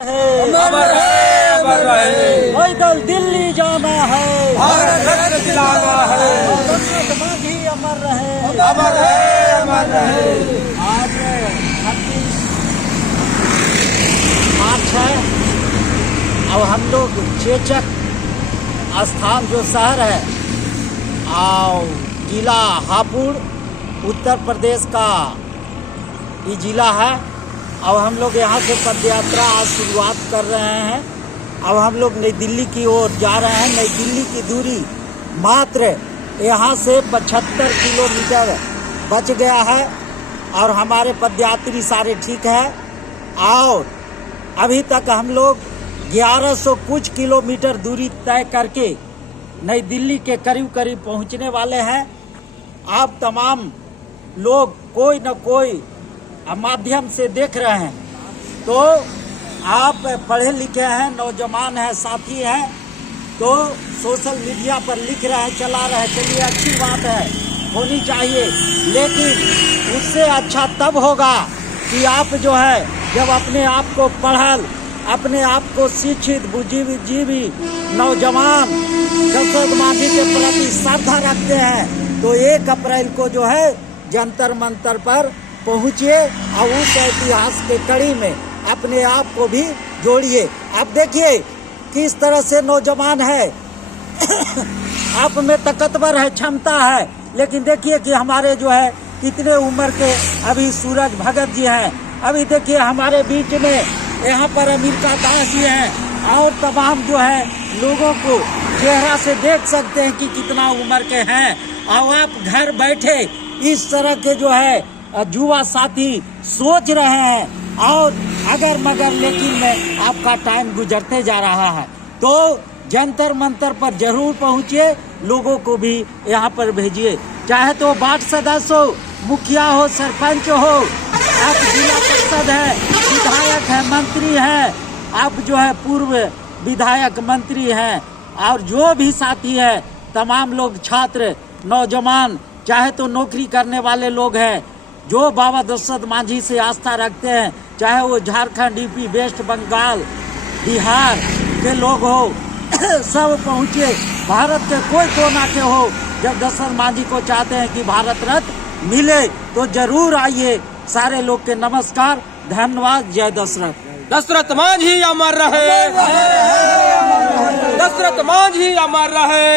अमर है अमर रहे। पैदल दिल्ली जाना है, भारत रत्न दिलाना है। दशरथ मांझी अमर रहे। अमर है अमर रहे। आज 26 मार्च है। अब हम लोग चेचक स्थान जो शहर है और जिला हापुड़ उत्तर प्रदेश का ये जिला है। अब हम लोग यहाँ से पदयात्रा आज शुरुआत कर रहे हैं। अब हम लोग नई दिल्ली की ओर जा रहे हैं। नई दिल्ली की दूरी मात्र यहाँ से 75 किलोमीटर बच गया है और हमारे पदयात्री सारे ठीक है। और अभी तक हम लोग 1100 कुछ किलोमीटर दूरी तय करके नई दिल्ली के करीब करीब पहुँचने वाले हैं। आप तमाम लोग कोई न कोई माध्यम से देख रहे हैं, तो आप पढ़े लिखे हैं, नौजवान हैं, साथी हैं, तो सोशल मीडिया पर लिख रहे हैं, चला रहे हैं। चलिए, अच्छी बात है, होनी चाहिए। लेकिन उससे अच्छा तब होगा कि आप जो है जब अपने आप को पढ़ल, अपने आप को शिक्षित बुद्धिजीवी नौजवान दशरथ मांझी के प्रति श्रद्धा रखते हैं, तो 1 अप्रैल को जो है जंतर मंतर पर पहुँचिए और उस इतिहास के कड़ी में अपने आप को भी जोड़िए। आप देखिए किस तरह से नौजवान है, आप में ताकतवर है, क्षमता है। लेकिन देखिए कि हमारे जो है कितने उम्र के अभी सूरज भगत जी हैं। अभी देखिए हमारे बीच में यहाँ पर अमेरिका दास जी हैं और तमाम जो है लोगों को चेहरा से देख सकते हैं कि कितना उम्र के हैं। और आप घर बैठे इस तरह के जो है युवा साथी सोच रहे हैं और अगर मगर लेकिन में आपका टाइम गुजरते जा रहा है, तो जंतर मंतर पर जरूर पहुंचिए, लोगों को भी यहाँ पर भेजिए। चाहे तो वार्ड सदस्य हो, मुखिया हो, सरपंच हो, आप जिला परिषद है, विधायक है, मंत्री है, आप जो है पूर्व विधायक मंत्री हैं, और जो भी साथी है, तमाम लोग, छात्र, नौजवान, चाहे तो नौकरी करने वाले लोग हैं, जो बाबा दशरथ मांझी से आस्था रखते हैं, चाहे वो झारखंड, यूपी, वेस्ट बंगाल, बिहार के लोग हो, सब पहुँचे। भारत के कोई कोना के हो, जब दशरथ मांझी को चाहते हैं कि भारत रत्न मिले, तो जरूर आइए। सारे लोग के नमस्कार, धन्यवाद। जय दशरथ। दशरथ मांझी अमर रहे। दशरथ मांझी अमर रहे।